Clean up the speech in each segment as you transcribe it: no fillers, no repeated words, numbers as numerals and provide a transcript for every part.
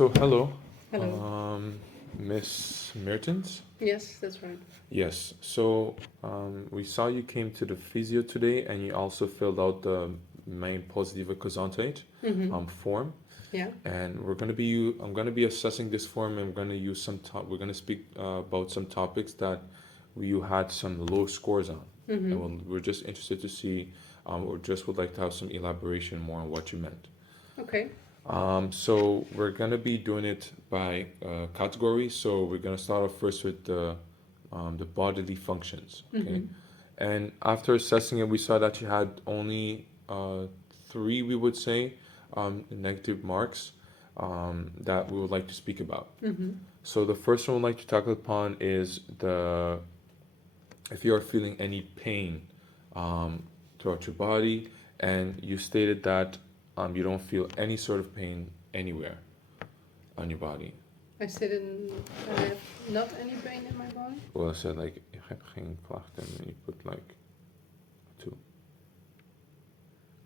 So hello, Hello. Miss Meertens. Yes, that's right. Yes. So we saw you came to the physio today, and you also filled out the main positive gesondheid Mm-hmm. form. Yeah. And I'm gonna be assessing this form, and we're gonna speak about some topics that you had some low scores on, Mm-hmm. and we're just interested to see, or just would like to have some elaboration more on what you meant. Okay. So we're gonna be doing it by category. So we're gonna start off first with the bodily functions. Okay, Mm-hmm. and after assessing it, we saw that you had only three, we would say, negative marks that we would like to speak about. Mm-hmm. So the first one we'd like to tackle upon is the if you are feeling any pain throughout your body, and you stated that you don't feel any sort of pain anywhere on your body. I have not any pain in my body. Well, I said like, ik heb geen klachten, and you put like two.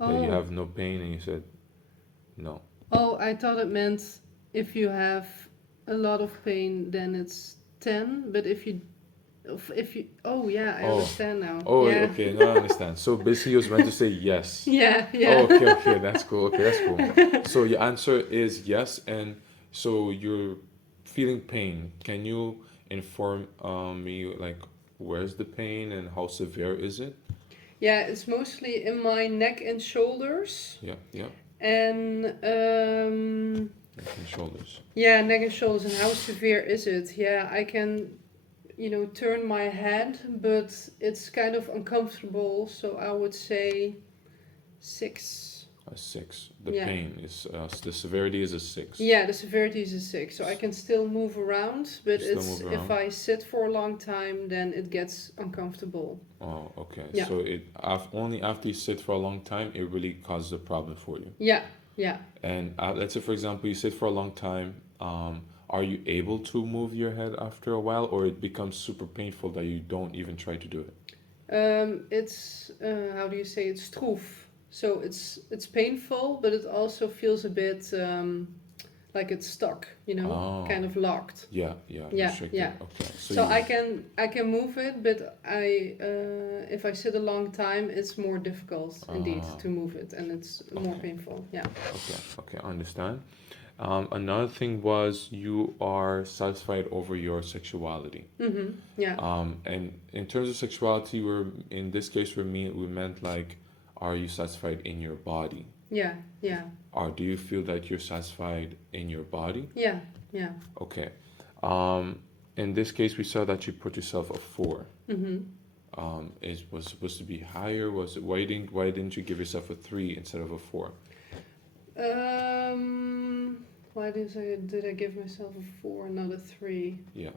Yeah, you Oh. have no pain, and you said no. Oh, I thought it meant if you have a lot of pain, then it's 10. But if you, oh yeah, I Oh, understand now. oh, Yeah. okay, no, I understand. So basically, you was meant to say yes. Yeah. Oh, Yeah. okay, okay, that's cool. Okay, that's cool. So your answer is yes, and so you're feeling pain. Can you inform me like where's the pain and how severe is it? Yeah. It's mostly in my neck and shoulders, Yeah, yeah, and neck and shoulders. yeah, neck and shoulders. And how severe is it? Yeah, I can turn my head, but it's kind of uncomfortable. So I would say 6. A six. The Yeah. pain is the severity is a six. Yeah, the severity is a 6. So I can still move around, but You still it's move if around? I sit for a long time, then it gets uncomfortable. Oh, okay. Yeah. So only after you sit for a long time, it really causes a problem for you. Yeah, yeah. And let's say, for example, you sit for a long time. Are you able to move your head after a while, or it becomes super painful that you don't even try to do it? It's how do you say it's stroef. So it's painful, but it also feels a bit like it's stuck, Oh, kind of locked. yeah, yeah, Yeah, restricted. yeah. Okay, so So you, I can move it, but if I sit a long time, it's more difficult indeed ah, to move it, and it's more okay, painful. Yeah. okay, I understand. Another thing was you are satisfied over your sexuality. Mhm. Yeah. And in terms of sexuality, we're in this case we meant like, are you satisfied in your body? Yeah. Yeah. Or do you feel that you're satisfied in your body? Yeah. Yeah. Okay. Um, in this case, we saw that you put yourself a four. Mhm. Is was supposed to be higher? Was it why didn't you give yourself a three instead of a four? Why did I give myself a 4, not a 3? Yeah.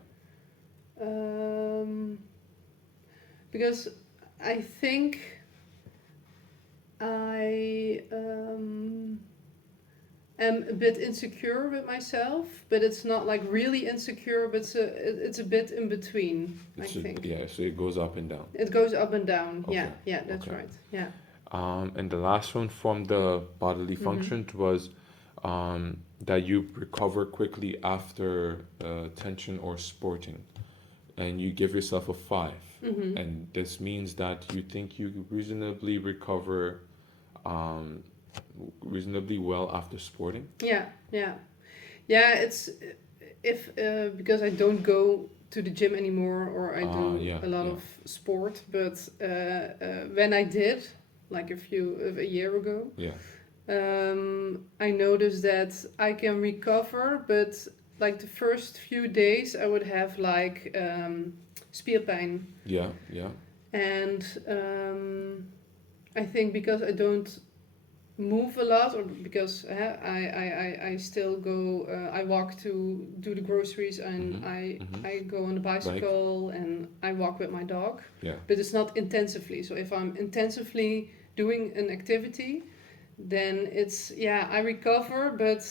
Because I think I am a bit insecure with myself, but it's not like really insecure, but it's a bit in between, I think. Yeah, so it goes up and down. It goes up and down. Yeah, Okay, yeah, that's okay. right. Yeah. And the last one from the bodily function was that you recover quickly after tension or sporting, and you give yourself a 5. Mm-hmm. And this means that you think you reasonably recover um, reasonably well after sporting. Yeah, yeah. Yeah, it's if because I don't go to the gym anymore or I do Yeah, a lot yeah, of sport, but when I did, like a year ago, yeah, I noticed that I can recover, but like the first few days I would have like spierpijn, yeah, yeah. and I think because I don't move a lot, or because I still go, I walk to do the groceries, and Mm-hmm, mm-hmm. I go on the bicycle and I walk with my dog, Yeah. but it's not intensively. So if I'm intensively doing an activity, then it's, yeah, I recover, but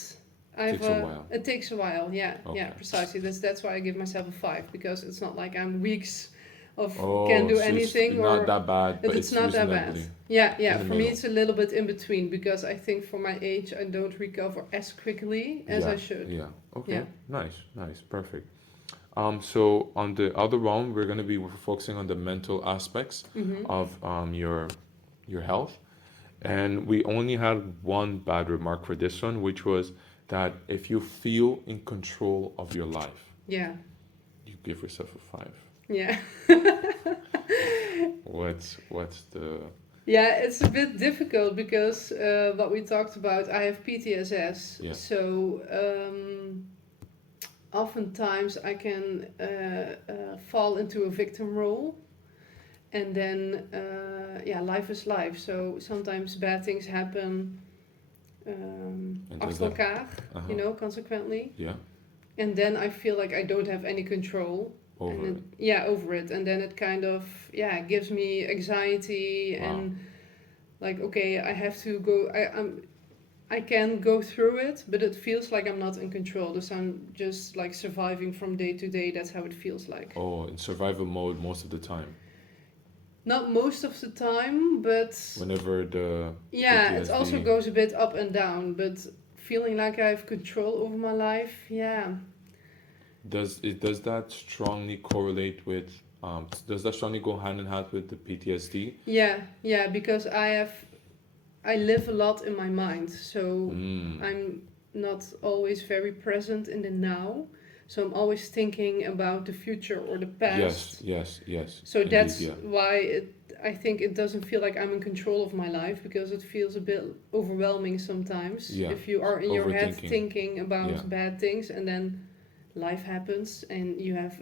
Takes a while. it takes a while. Yeah, yeah, Okay. precisely. That's why I give myself a 5, because it's not like I'm weeks of can Oh, do so it's anything, not or that bad, if but it's it's not that bad. reasonably Yeah, in yeah. the For me, middle. it's a little bit in between because I think for my age, I don't recover as quickly as Yeah, I should. yeah. Yeah. Okay, nice, nice, perfect. So on the other round, we're gonna be focusing on the mental aspects Mm-hmm. of your health, and we only had one bad remark for this one, which was that if you feel in control of your life, Yeah. you give yourself a five. Yeah. What's the Yeah, it's a bit difficult because what we talked about, I have PTSS. yeah So oftentimes I can fall into a victim role. And then, yeah, life is life. So sometimes bad things happen and does achter that elkaar, uh-huh consequently. yeah And then I feel like I don't have any control. And over it, it? yeah, over it. And then it kind of, yeah, gives me anxiety Wow. and like, okay, I have to go. I can go through it, but it feels like I'm not in control. So I'm just like surviving from day to day. That's how it feels like. Oh, in survival mode most of the time. Not most of the time, but Whenever the yeah, it also PTSD goes a bit up and down. But feeling like I have control over my life, yeah. does that strongly correlate with does that strongly go hand in hand with the PTSD? Yeah, yeah, because I live a lot in my mind. So Mm. I'm not always very present in the now. So I'm always thinking about the future or the Yes, past. yes, yes. So Indeed, that's yeah. why I think it doesn't feel like I'm in control of my life because it feels a bit overwhelming sometimes. Yeah. If you are in your head Overthinking. thinking Yeah. about bad things and then life happens and you have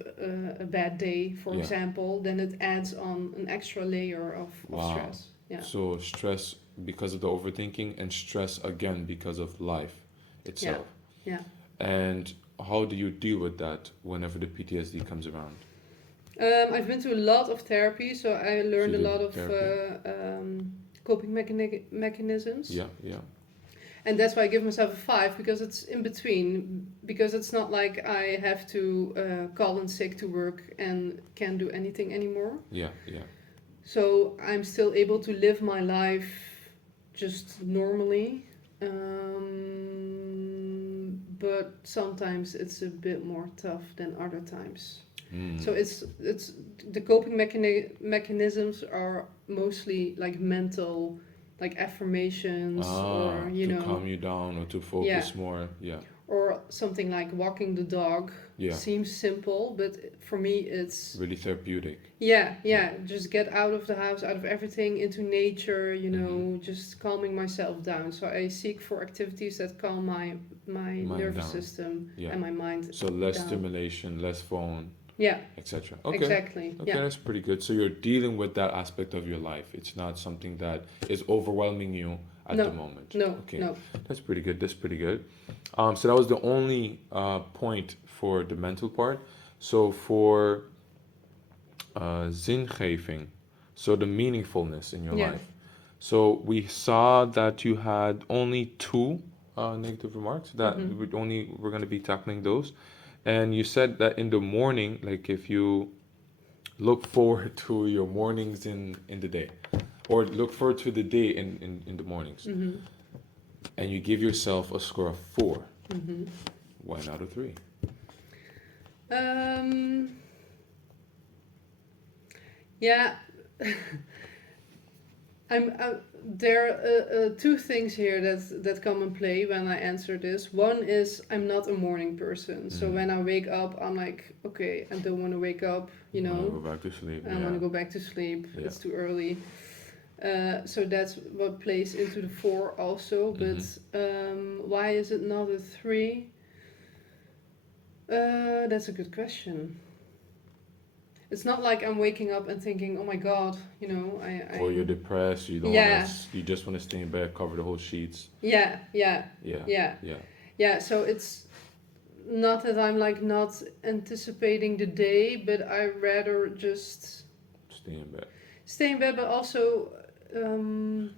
a bad day, for Yeah. example, then it adds on an extra layer of Wow. stress. Yeah. So stress because of the overthinking and stress again because of life Yeah. itself. Yeah. And how do you deal with that whenever the PTSD comes around? I've been to a lot of therapy, so I So learned you a lot did of therapy? coping mechanisms. Yeah, yeah. And that's why I give myself a five because it's in between. Because it's not like I have to call in sick to work and can't do anything anymore. Yeah, yeah. So I'm still able to live my life just normally. But sometimes it's a bit more tough than other times. Mm. So it's the coping mechanisms are mostly like mental, like affirmations or To calm you down or to yeah, focus more. Yeah, or something like walking the dog. yeah. Seems simple, but for me it's Really therapeutic. yeah, Yeah. yeah. Just get out of the house, out of everything, into nature. Mm-hmm. Just calming myself down. So I seek for activities that calm my Mind nervous down. system Yeah. and my mind So less down. stimulation, less phone, Yeah, etc. Okay. exactly. Okay, Yeah. that's pretty good. So you're dealing with that aspect of your life. It's not something that is overwhelming you at the No, moment. no, Okay, no. that's pretty good. That's pretty good. So that was the only point for the mental part. So for zingeving, so the meaningfulness in your Yeah. life. So we saw that you had only two negative remarks that Mm-hmm. we're going to be tackling those, and you said that in the morning, like if you look forward to your mornings in the day, or look forward to the day in the mornings, Mm-hmm. and you give yourself a score of 4, Mm-hmm. 1 out of 3. Um, yeah, there are two things here that come in play when I answer this. One is I'm not a morning person, so when I wake up, I'm like, okay, I don't want to wake up. I want to go back to sleep. I want to go back to sleep. Yeah. It's too early. So that's what plays into the 4 also. But why is it not a 3? That's a good question. It's not like I'm waking up and thinking, "Oh my God," Or you're depressed. You don't Yeah. want to. You just want to stay in bed, cover the whole sheets. Yeah, yeah, Yeah. yeah, Yeah. yeah. So it's not that I'm like not anticipating the day, but I rather just Stay in bed. stay in bed. But also,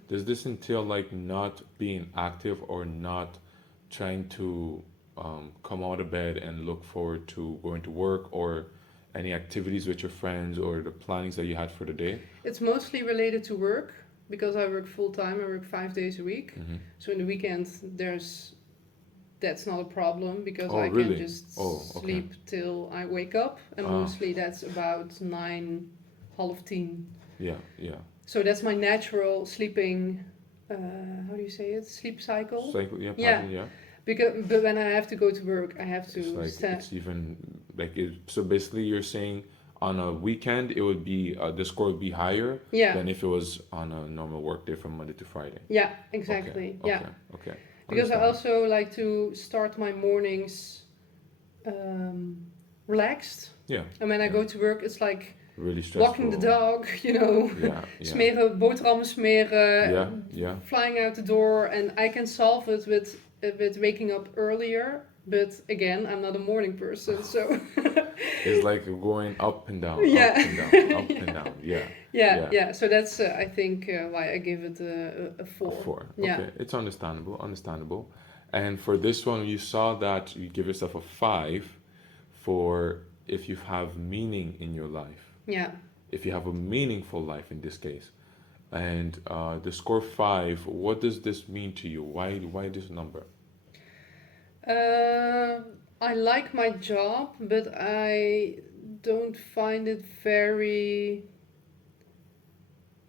Does this entail like not being active or not trying to come out of bed and look forward to going to work or any activities with your friends or the plannings that you had for the day? It's mostly related to work because I work full time. I work 5 days a week. Mm-hmm. So in the weekend, that's not a problem because Oh, I can really? just Oh, okay. sleep till I wake up, and Ah, mostly that's about 9, half 10. yeah, yeah. So that's my natural sleeping. How do you say it? Sleep cycle. Cycle, yeah, Yeah, pattern, yeah. but when I have to go to work, I have It's to like stand. it's even like it. So basically, you're saying on a weekend it would be the score would be higher Yeah, than if it was on a normal work day from Monday to Friday. yeah, Okay, exactly. Yeah, okay, okay. because I Understand. also like to start my mornings um, relaxed, Yeah, and when I yeah. go to work, it's like Really walking the stressful. dog, you know, Yeah, yeah, smeren, boterhammen yeah, smeren, yeah. flying out the door, and I can solve it with waking up earlier. But again, I'm not a morning person, so It's like going up and down, up yeah, and down, up and yeah, down. Yeah, yeah, yeah. yeah. So that's I think why I give it a A 4. four. Yeah, Okay, it's understandable, understandable. And for this one, you saw that you give yourself a five for if you have meaning in your life, yeah. if you have a meaningful life in this case. And the score five, what does this mean to you? Why this number? I like my job, but I don't find it very.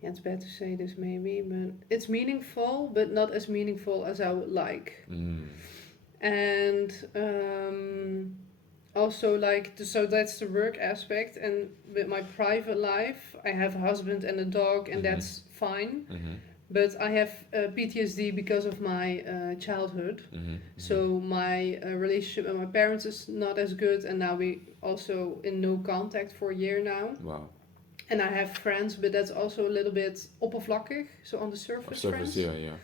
Yeah, it's bad to say this maybe, but it's meaningful, but not as meaningful as I would like. Mm. And also, so that's the work aspect. And with my private life, I have a husband and a dog, and Mm-hmm. that's fine. Mm-hmm. But I have PTSD because of my childhood. Mm-hmm. So my relationship with my parents is not as good, and now we also in no contact for a year now. Wow. And I have friends, but that's also a little bit oppervlakkig, so on the surface Surface, friends. yeah, yeah.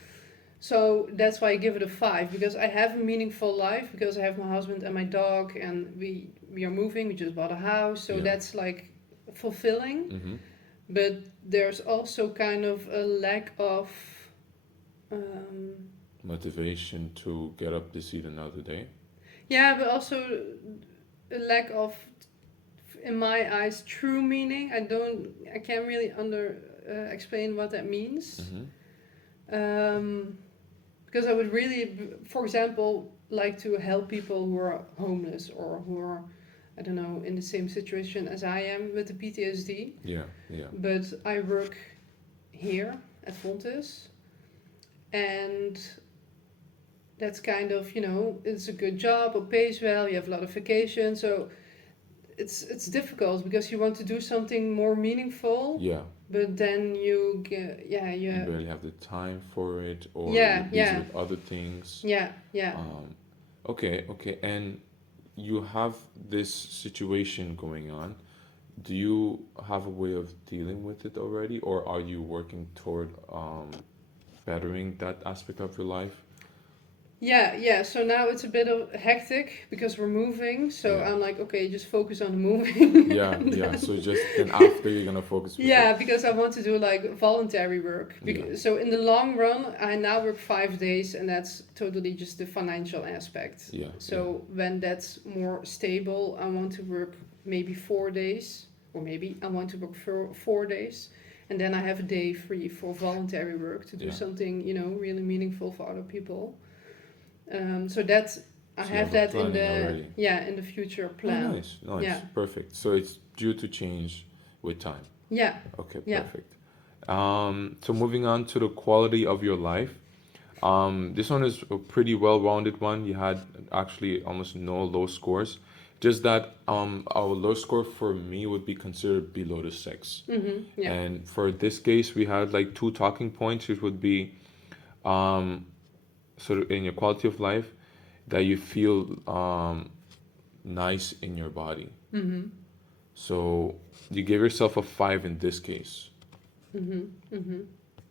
So that's why I give it a 5, because I have a meaningful life, because I have my husband and my dog, and we are moving. We just bought a house, so Yeah. that's like fulfilling. Mm-hmm. But there's also kind of a lack of. Um, Motivation to get up to see it another day. yeah, but also a lack of, in my eyes, true meaning. I can't really explain what that means. Mm-hmm. Because I would really, for example, like to help people who are homeless or who are, I don't know, in the same situation as I am with the PTSD. Yeah, yeah. But I work here at Fontes, and that's kind of, it's a good job, it pays well, you have a lot of vacation, so it's difficult because you want to do something more meaningful, Yeah. but then you get, You barely have the time for it, or Yeah, you're busy yeah. with other things. yeah, yeah. Okay, okay. And you have this situation going on. Do you have a way of dealing with it already, or are you working toward bettering that aspect of your life? Yeah. So now it's a bit of hectic because we're moving. So Yeah. I'm like, okay, just focus on the moving. Yeah, And yeah. then- So just then after you're gonna focus with yeah, it. because I want to do like voluntary work. Yeah. So in the long run, I now work 5 days, and that's totally just the financial aspect. Yeah. So when that's more stable, I want to work maybe 4 days, or maybe I want to work for 4 days. And then I have a day free for voluntary work to do Yeah. something, really meaningful for other people. So that's I So you have have a that in planning already. the future Oh, plan. nice, nice, Yeah. perfect. So it's due to change with time. Yeah, Okay, Yeah. perfect. So moving on to the quality of your life. This one is a pretty well-rounded one. You had actually almost no low scores. Just that our low score for me would be considered below the 6. yeah, And for this case, we had like 2 talking points, which would be sort of in your quality of life that you feel nice in your body. So you give yourself a 5 in this case.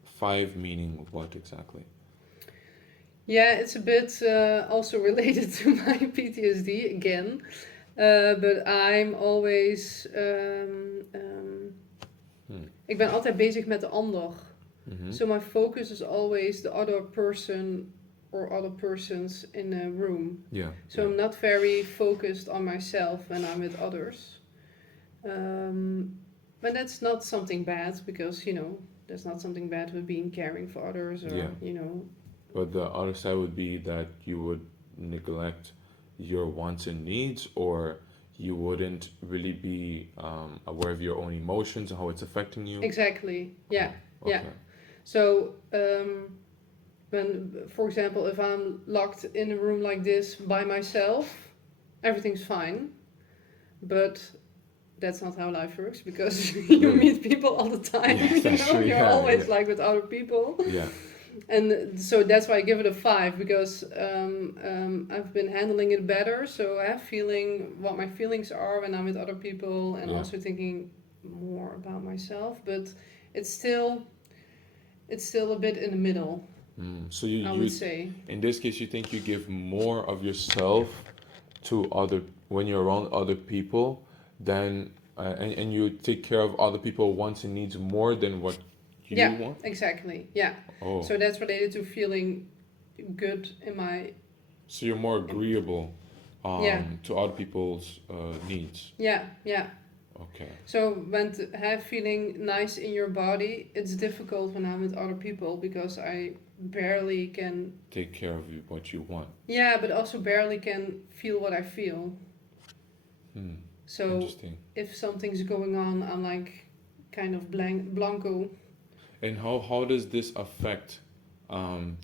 5 meaning what exactly? yeah. It's a bit also related to my PTSD again, but I'm always. Ik ben altijd bezig met de ander. So my focus is always the other person or other persons in a room. Yeah. So I'm not very focused on myself when I'm with others. Um, but that's not something bad because, there's not something bad with being caring for others Yeah. or. But the other side would be that you would neglect your wants and needs, or you wouldn't really be aware of your own emotions and how it's affecting you. Exactly. Yeah. Oh, Yeah. okay. So, when, for example, if I'm locked in a room like this by myself, everything's fine. But that's not how life works because you Really? meet people all the time. Yes, that's true. You're Yeah, yeah, always like with other people. yeah, And so that's why I give it a 5 because I've been handling it better. So I have feeling what my feelings are when I'm with other people and yeah. also thinking more about myself. But it's still it's still a bit in the middle, So I would say. in this case, you think you give more of yourself to other when you're around other people, than and you take care of other people wants and needs more than what you Yeah, want. exactly. Yeah. Oh, So that's related to feeling good in my so you're more agreeable yeah. to other people's needs. Yeah, yeah. Okay. So when to have feeling nice in your body, it's difficult when I'm with other people because I barely can. Take care of what you want. Yeah, but also barely can feel what I feel. Hmm. So Interesting. if something's going on, I'm like kind of blanco. And how does this affect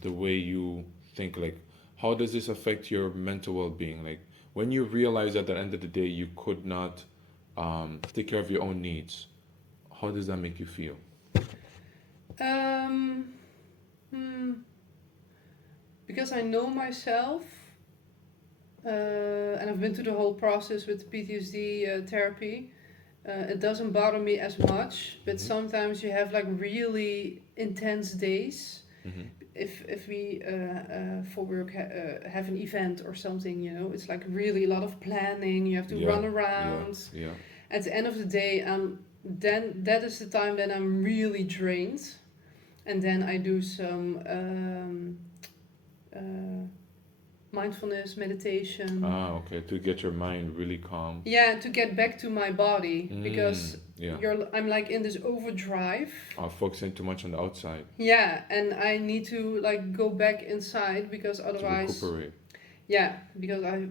the way you think? Like, how does this affect your mental well-being? Like, when you realize at the end of the day you could not take care of your own needs, how does that make you feel? Um, hmm, because I know myself, and I've been through the whole process with PTSD therapy. It doesn't bother me as much, but Mm-hmm. sometimes you have like really intense days. Mm-hmm. If we for work have an event or something, it's like really a lot of planning. You have to Yeah, run yeah, around. yeah. At the end of the day, then that is the time that I'm really drained, and then I do some uh, mindfulness meditation. Ah, okay. To get your mind really calm. Yeah, to get back to my body because Yeah. I'm like in this overdrive. Focusing too much on the outside Yeah, and I need to like go back inside because to otherwise, recuperate. yeah, because I,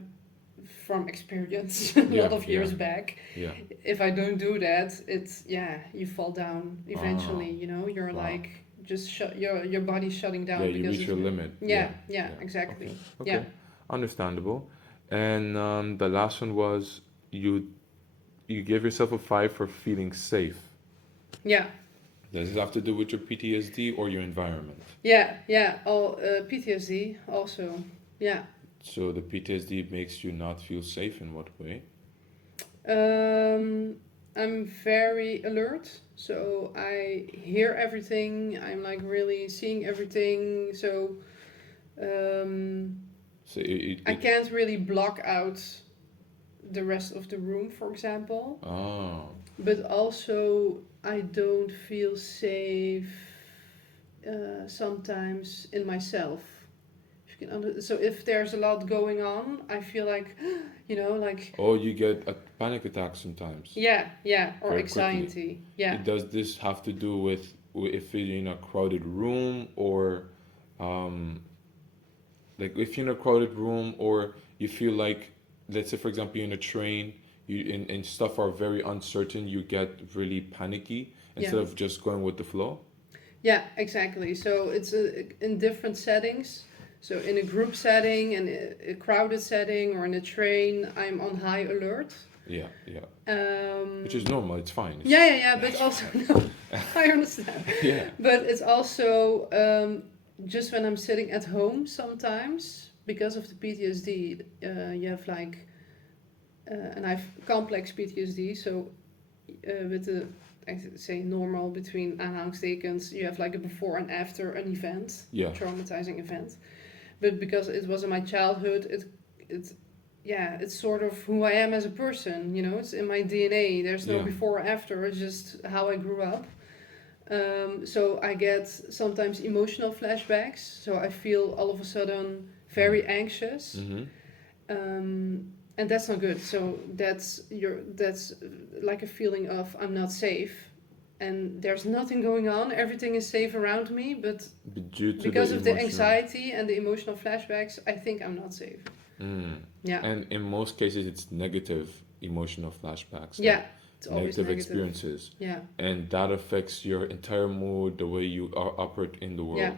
from experience, a Yeah, lot of yeah, years back, yeah. if I don't do that, it's yeah, you fall down Ah, eventually. You're wow. like just your body's shutting Yeah, down you because reach it's your limit. yeah, Yeah, yeah, yeah. Okay, exactly. Yeah, okay. Understandable. And the last one was you you give yourself a 5 for feeling safe. yeah, Does it have to do with your PTSD or your environment? yeah, yeah. All PTSD also. Yeah. So the PTSD makes you not feel safe in what way? I'm very alert, so I hear everything. I'm like really seeing everything. So um, So I can't really block out the rest of the room, for example. oh, But also, I don't feel safe sometimes in myself. If you can so if there's a lot going on, I feel like, like oh, you get a panic attack sometimes yeah, yeah, or very quickly. anxiety. Yeah. Does this have to do with if you're in a crowded room, or um, like if you're in a crowded room, or you feel like, let's say for example, you're in a train, and stuff are very uncertain, you get really panicky Yeah. instead of just going with the flow. Yeah, exactly. So it's in different settings. So in a group setting and a crowded setting or in a train, I'm on high alert. Yeah, yeah. Which Um, is normal. It's fine. yeah, yeah, yeah. Yeah, But it's also, fine. no, I understand. Yeah. But it's also just when I'm sitting at home sometimes because of the PTSD. You have like, and I have complex PTSD. So with the I say normal between aanhalingstekens, you have like a before and after an event, Yeah. traumatizing event. But because it was in my childhood, it yeah, it's sort of who I am as a person. It's in my DNA. There's no Yeah. before or after. It's just how I grew up. So I get sometimes emotional flashbacks. So I feel all of a sudden very anxious. Mm-hmm. Um, and that's not good. So that's like a feeling of I'm not safe, and there's nothing going on. Everything is safe around me, but Due to the because of the emotional. anxiety and the emotional flashbacks, I think I'm not safe. Mm. Yeah. And in most cases, it's negative emotional flashbacks, Yeah. like It's always negative negative. experiences, Yeah. and that affects your entire mood, the way you operate in the Yeah. world.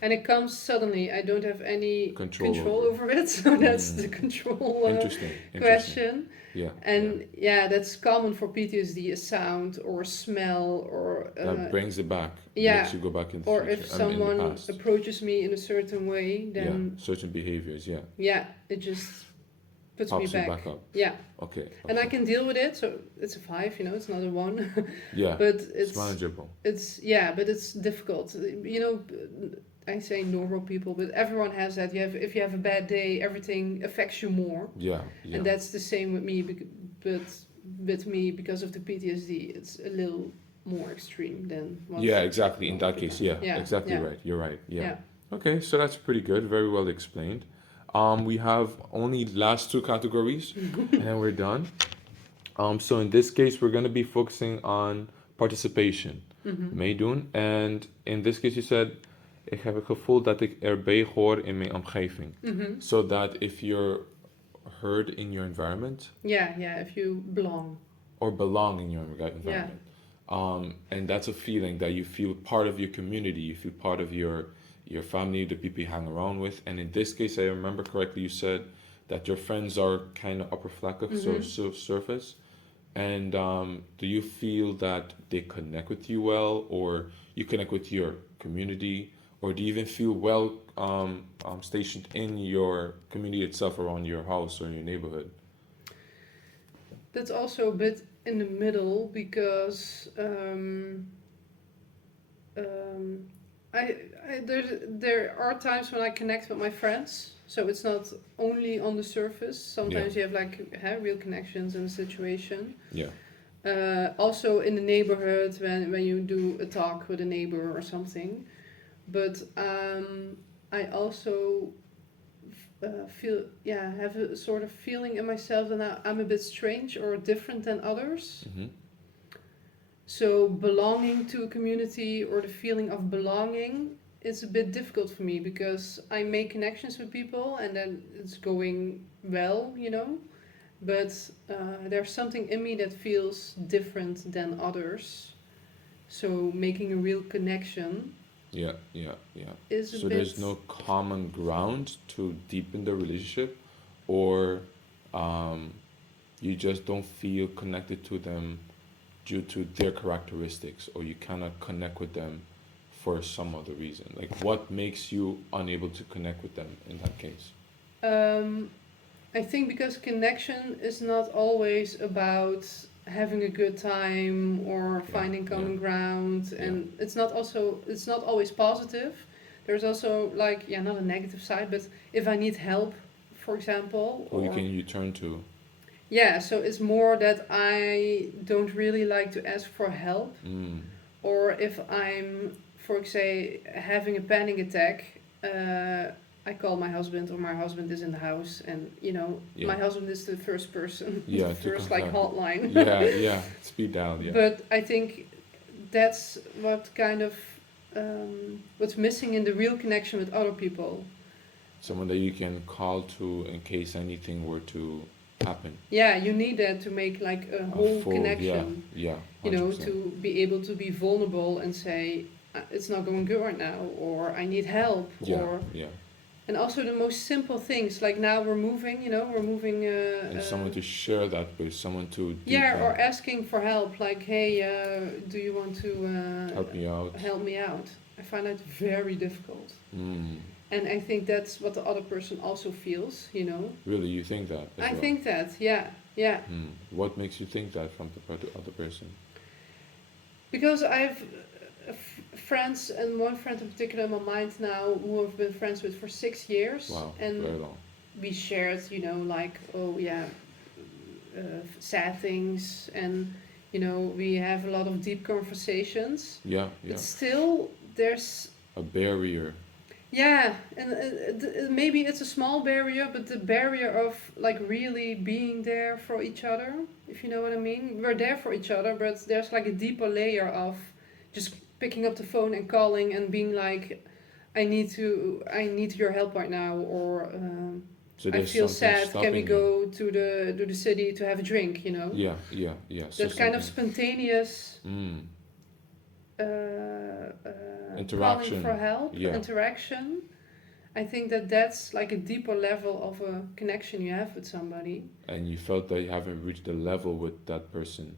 And it comes suddenly. I don't have any Control control over. over it. So that's the Mm. control Interesting. Interesting. question. Yeah. And yeah, that's common for PTSD, a sound or a smell or That brings it back, yeah, makes you go back in the or future. if In the someone past. approaches me in a certain way, Yeah. then Certain behaviors. Yeah. yeah, it just puts me Pops you back. back up. Yeah. Okay. And I Okay. can deal with it, so it's a 5, it's not a 1. Yeah. But It's manageable. but it's difficult. I say normal people, but everyone has that. If you have a bad day, everything affects you more. Yeah. Yeah. And that's the same with me, but with me, because of the PTSD, it's a little more extreme than what Yeah, exactly. In normal that people case, have. yeah, exactly right. You're right. Yeah. Yeah. Okay, so that's pretty good. Very well explained. We have only last two categories, and then we're done. So in this case, we're going to be focusing on participation. Meedoen. And in this case, you said, ik heb het gevoel dat ik erbij hoor in mijn omgeving. So that if you're heard in your environment, Yeah, if you belong. or belong in your environment. And that's a feeling that you feel part of your community, you feel part of your family, the people you hang around with. And in this case, I remember correctly, you said that your friends are kind of oppervlakkig, so surface. And do you feel that they connect with you well, or you connect with your community, or do you even feel well stationed in your community itself, around your house or your neighborhood? That's also a bit in the middle because there are times when I connect with my friends, so it's not only on the surface. Sometimes you have like real connections in a situation. Yeah. Also in the neighborhood when you do a talk with a neighbor or something, but I also have a sort of feeling in myself that I'm a bit strange or different than others. So belonging to a community or the feeling of belonging is a bit difficult for me because I make connections with people and then it's going well, but there's something in me that feels different than others. So making a real connection Yeah. is a So bit. there's no common ground to deepen the relationship, or you just don't feel connected to them due to their characteristics, or you cannot connect with them for some other reason. Like, what makes you unable to connect with them in that case? I think because connection is not always about having a good time or finding common ground, and it's not always positive. There's also like not a negative side, but if I need help, for example, Who you turn to? Yeah, so it's more that I don't really like to ask for help, or if I'm, for say, having a panic attack, I call my husband, or my husband is in the house, and my husband is the first person, the first like hotline. Yeah, speed dial. Yeah. But I think that's what kind of what's missing in the real connection with other people. Someone that you can call to in case anything were to happen. Yeah, you need that to make like a whole full, connection. Yeah. To be able to be vulnerable and say it's not going good right now, or I need help, or and also the most simple things like now we're moving. And someone to share that with, someone to or asking for help, like hey, do you want to help me out? Help me out. I find that very difficult. And I think that's what the other person also feels, Really, you think that? I think that, yeah. What makes you think that from the other person? Because I've friends, and one friend in particular in my mind now, who I've been friends with for 6 years. Wow, and very long. We shared, sad things, and we have a lot of deep conversations. Yeah. But still, there's a barrier. Yeah, and maybe it's a small barrier, but the barrier of like really being there for each other, if you know what I mean. We're there for each other, but there's like a deeper layer of just picking up the phone and calling and being like, I need your help right now, or So I there's feel something sad. Can we stopping you. go to the city to have a drink? You know, Yeah, yeah, yeah. So that kind of something. spontaneous Mm, calling for interaction. help, Yeah, interaction. I think that that's like a deeper level of a connection you have with somebody. and you felt that you haven't reached the level with that person.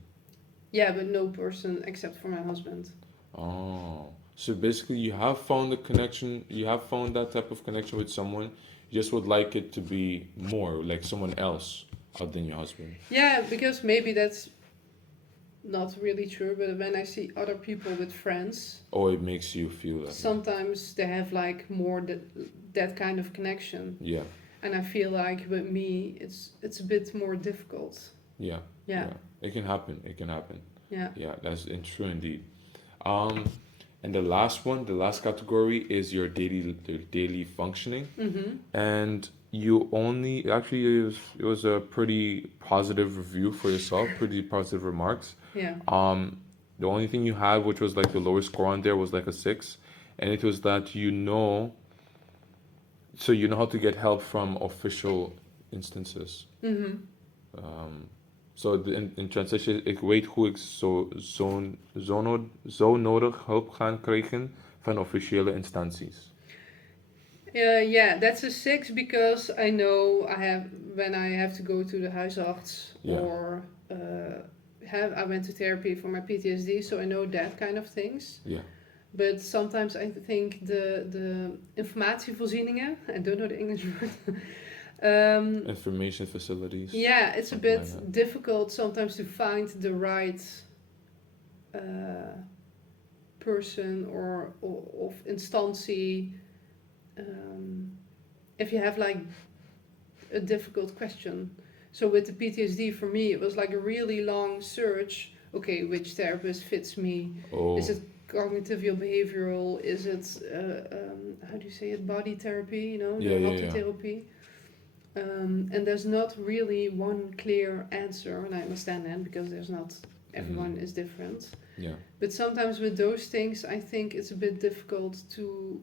Yeah, but no person except for my husband. Oh, so basically, you have found the connection. You have found that type of connection with someone. You just would like it to be more like someone else other than your husband. Yeah, because maybe that's not really true, but when I see other people with friends, Oh, it makes you feel that way. sometimes they have like more that kind of connection. Yeah, And I feel like with me, it's a bit more difficult. yeah, Yeah, yeah. It can happen. It can happen. yeah. Yeah, that's true indeed. Um, and the last one, the last category is your daily functioning, Mm-hmm. and you only actually it was a pretty positive review for yourself, pretty positive remarks. Yeah. The only thing you had, which was like the lowest score on there, was like a 6, and it was that so you know how to get help from official instances. Mm-hmm. Um, so in translation, ik weet hoe ik zo nodig hulp gaan krijgen van officiële instanties. Yeah, that's a 6 because I know I have when I have to go to the huisarts Yeah, or I went to therapy for my PTSD, so I know that kind of things. yeah. But sometimes I think the informatievoorzieningen, I don't know the English word. Information facilities, Yeah, it's a something bit like that. difficult sometimes to find the right person or of instantie. If you have like a difficult question. So with the PTSD, for me, it was like a really long search. Okay, which therapist fits me? Oh, Is it cognitive behavioral? Is it how do you say it? Body therapy? You know, yeah, the yeah, yeah. hattotherapy. And there's not really one clear answer, and I understand that because there's not everyone is different. Yeah, But sometimes with those things, I think it's a bit difficult to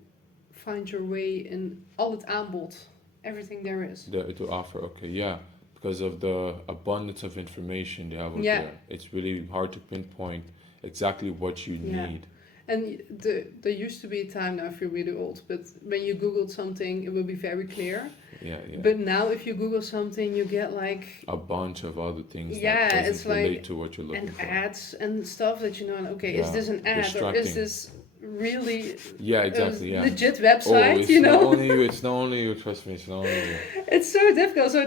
find your way in al het aanbod, everything there is. to offer. Okay, yeah, because of the abundance of information they have out Yeah, there, it's really hard to pinpoint exactly what you yeah. need. And there used to be a time, now I feel really old, but when you Googled something, it will be very clear. Yeah, yeah. But now if you Google something, you get like, A bunch of other things yeah, that it's doesn't relate like, to what you're looking and for. ads and stuff that you know, okay, is Yeah, this an ad or distracting. is this really Yeah, a exactly. Yeah. legit Oh, website, it's you not know? only you. It's not only you. Trust me. It's not only you. It's so difficult. So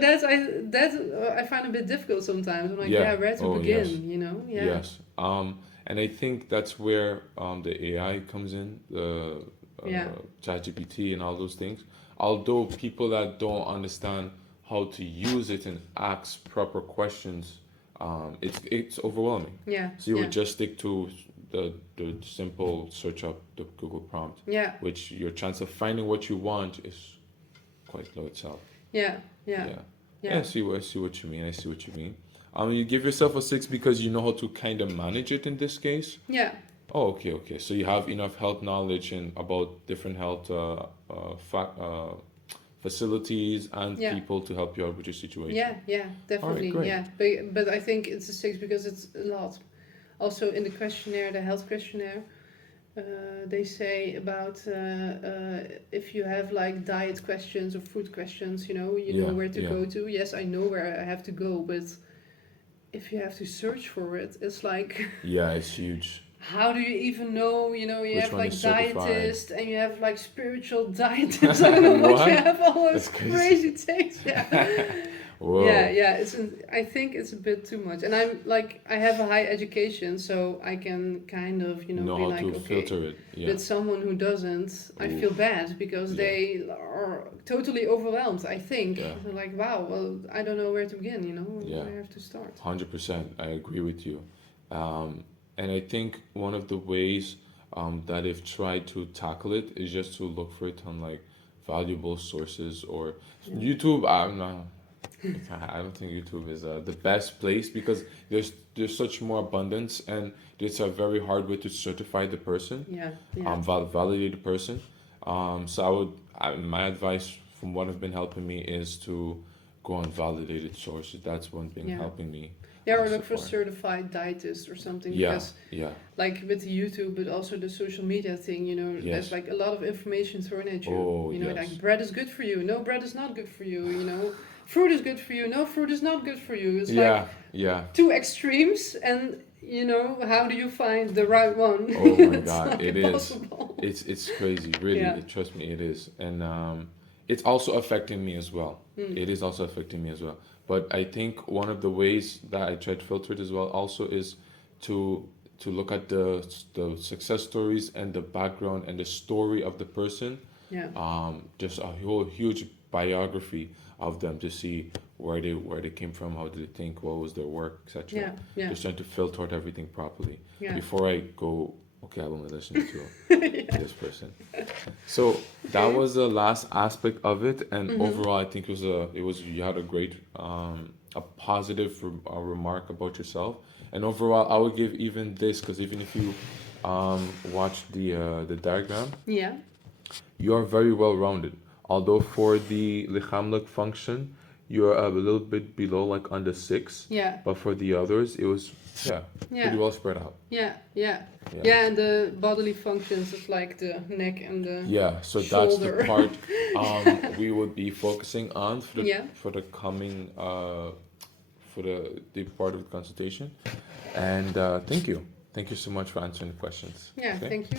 I find a bit difficult sometimes. I'm like, Yeah. yeah, where to Oh, begin, yes. you know? Yeah. Yes. And I think that's where the AI comes in, the Yeah. ChatGPT and all those things. Although people that don't understand how to use it and ask proper questions, it's overwhelming. Yeah. So you Yeah. would just stick to the simple search up the Google prompt, Yeah. which your chance of finding what you want is quite low itself. Yeah. Yeah. Yeah. Yeah. I see what you mean. I see what you mean. You give yourself a 6 because you know how to kind of manage it in this case. Yeah. Oh, okay, okay. So you have enough health knowledge and about different health facilities and Yeah. people to help you out with your situation. Yeah. Yeah. Definitely. great. Yeah. But I think it's a 6 because it's a lot. Also in the questionnaire, the health questionnaire, they say about if you have like diet questions or food questions, you know Yeah, where to yeah. go to. Yes, I know where I have to go, but if you have to search for it, it's like Yeah, it's huge. how do you even know? You know, you Which have one like is certified? dietist and you have like spiritual dietist. I don't know what you What? have. All those That's crazy. crazy things. Yeah. Whoa. Yeah. I think it's a bit too much, and I'm like I have a high education, so I can kind of Know be how like to okay. filter it. Yeah. But someone who doesn't, I Ooh. feel bad because Yeah. they are totally overwhelmed. I think Yeah. they're like, wow, well, I don't know where to begin. You know, Yeah. where I have to start. 100%. I agree with you. And I think one of the ways that have tried to tackle it is just to look for it on like valuable sources or Yeah. YouTube. I'm not. I don't think YouTube is the best place because there's such more abundance and it's a very hard way to certify the person, Yeah. Yeah. validate the person. So my advice from what have been helping me is to go on validated sources. That's one thing Yeah. helping me Yeah, or so look for far. certified dietist or something Yeah, because yeah, like with YouTube, but also the social media thing, there's yes. like a lot of information thrown at you. Oh, Like yes. bread is good for you. No, bread is not good for you. Fruit is good for you. No, fruit is not good for you. It's like Yeah, yeah. two extremes, and how do you find the right one? Oh my It's God, like it is. impossible. It's crazy, really. Yeah. Trust me, it is, and it's also affecting me as well. Mm. It is also affecting me as well. But I think one of the ways that I try to filter it as well also is to look at the success stories and the background and the story of the person. Yeah. Just a whole huge biography of them to see where they came from, how did they think, what was their work, etc. Yeah. Yeah. Just trying to filter out everything properly Yeah. before I go. Okay, I will not listen to Yeah. this person. So that Okay. was the last aspect of it, and Mhm. overall, I think it was you had a great a positive remark about yourself, and overall, I would give even this because even if you watch the diagram, Yeah. you are very well rounded. Although for the lichamlik function, you're a little bit below, like on the six, Yeah. but for the others, it was yeah Yeah. pretty well spread out. Yeah. Yeah. Yeah. Yeah, and the bodily functions of like the neck and the Yeah, so that's the shoulder. part we would be focusing on Yeah. for the coming for the part of the consultation. And thank you so much for answering the questions. Yeah, Okay. thank you.